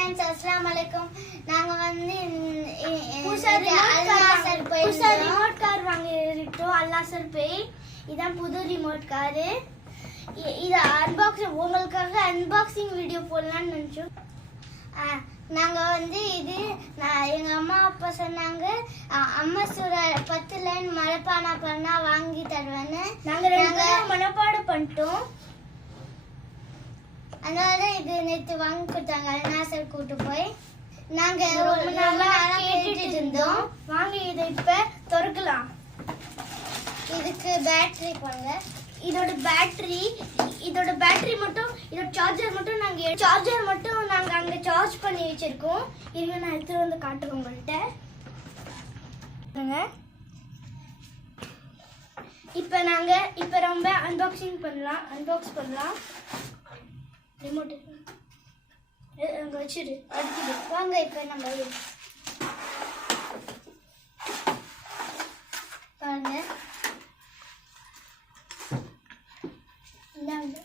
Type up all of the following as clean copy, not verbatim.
ஃப்ரெண்ட்ஸ், அஸ்ஸலாமு அலைக்கும். நாங்க வந்து புதுசா ரிமோட் கார் வாங்கிட்டோம். அல்லாசர் போய் இதான் புது ரிமோட் காரு. இது உங்களுக்காக அன்பாக்சிங் வீடியோ போடலாம்னு நினைச்சோம். நாங்கள் வந்து இது எங்கள் அம்மா அப்பா சொன்னாங்க, அம்மா சூற 10 லைன் மனப்பானா பண்ணா வாங்கி தருவேன்னு. நாங்கள் மனப்பாடம் பண்ணிட்டோம். அதனால தான் இது நேற்று வாங்கி கொடுத்தாங்க. அல்நாசர் கூட்டு போய் நாங்கள் ரொம்ப நாளாக கேட்டுட்டு இருந்தோம். வாங்க இதை இப்போ திறக்கலாம். இதுக்கு பேட்டரி போங்க. இதோட பேட்டரி மட்டும், இதோட சார்ஜர் மட்டும் நாங்கள் அங்கே சார்ஜ் பண்ணி வச்சிருக்கோம். இருங்க, நான் எடுத்துட்டு வந்து காட்டுறேன் உங்கள்கிட்ட. இப்போ ரொம்ப அன்பாக்ஸ் பண்ணலாம். ரிமோட் அங்கே வச்சிரு, அடிக்குது. வாங்க இப்போ நம்ம பாருங்க. இந்தாங்க.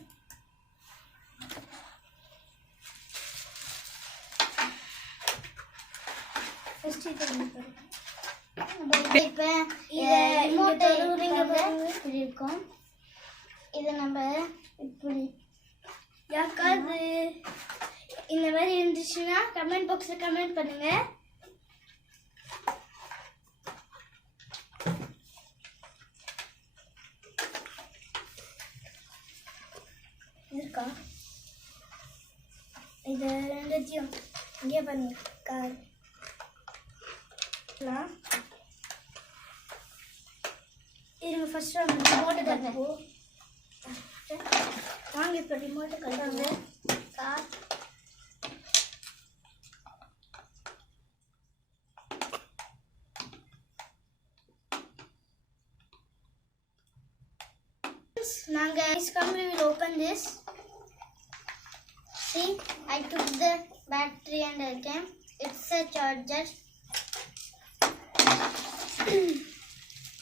இப்போ இருக்கும். இதை நம்ம இப்படி யாருக்காவது இந்த மாதிரி இருந்துச்சுன்னா கமெண்ட் பாக்ஸில் கமெண்ட் பண்ணுங்க. இருக்கா? இது ரெண்டுத்தையும் இங்கே பண்ணுங்க. கார் இருங்க, ஃபர்ஸ்ட் ரிமோட்டை கட்டுவோம். வாங்க இப்போ ரிமோட்டை கட்டுவாங்க. Car we will open this. See, I took the battery and I came. It's a charger.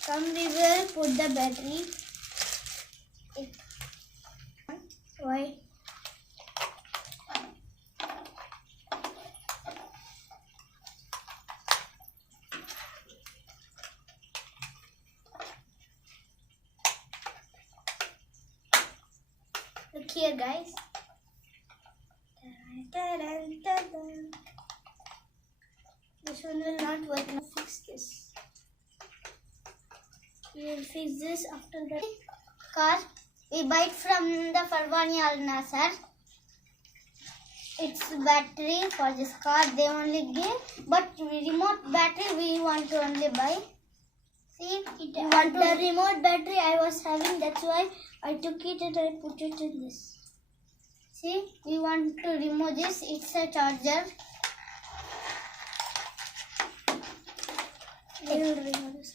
Come, we will put the battery. Why? Look here, guys. This one will not work. Now fix this. We will fix this after that. Car we buy it from the Farwani Al Nasser. It's battery for this car they only give, but remote battery we want to only buy. See, the remote battery I was having, that's why I took it and I put it in this. See, we want to remove this. It's a charger. We will remove this.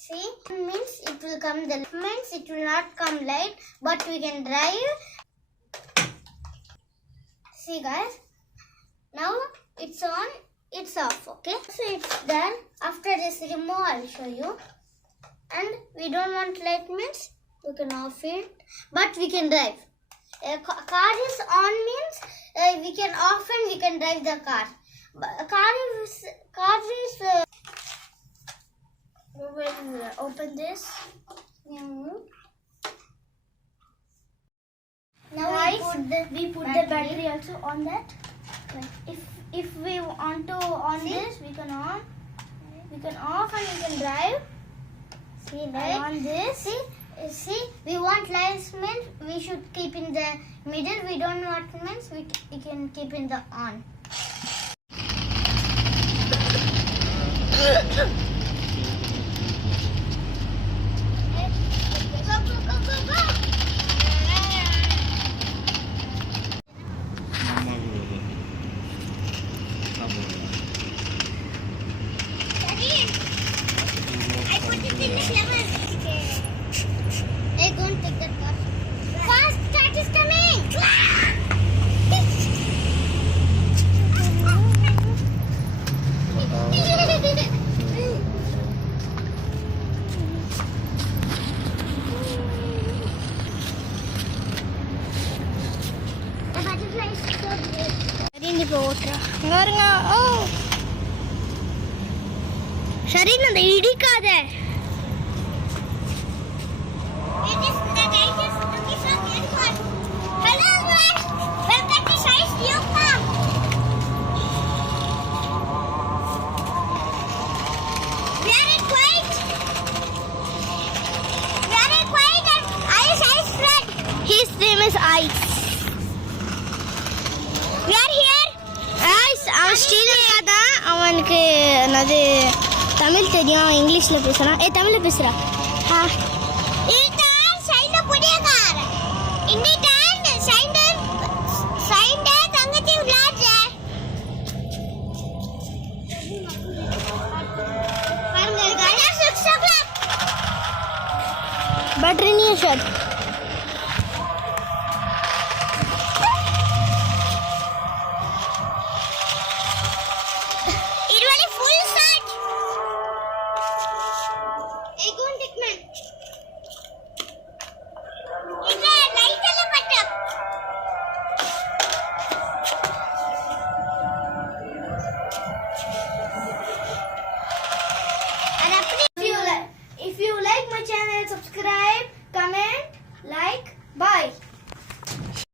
See, means it will come. The means it will not come light, but we can drive. See, guys. Now it's on. It's off. Okay. So it's done. After this remove, I'll show you. And we don't want light means we can off it, but we can drive. Car is on means we can off and we can drive the car. Car is. We will open this. Now Guys, we put the battery. battery also on that. If we want to on See? this, we can on. We can off and we can drive. See, And right? on this. See, we want lights means we should keep in the middle. We don't want means we can keep in the on. Hey, go and take that car. Fast, cat is coming. காட்டுறா. இங்க பாருங்க. ஓ சரி, அந்த இடிக்காத. His name is Ice. We are here. Ice. அவன் ஸ்ரீலங்கா தான். அவனுக்கு என்னது தமிழ் தெரியும். அவன் இங்கிலீஷ்ல பேசுறான். தமிழ்ல பேசுறா. But in your shirt.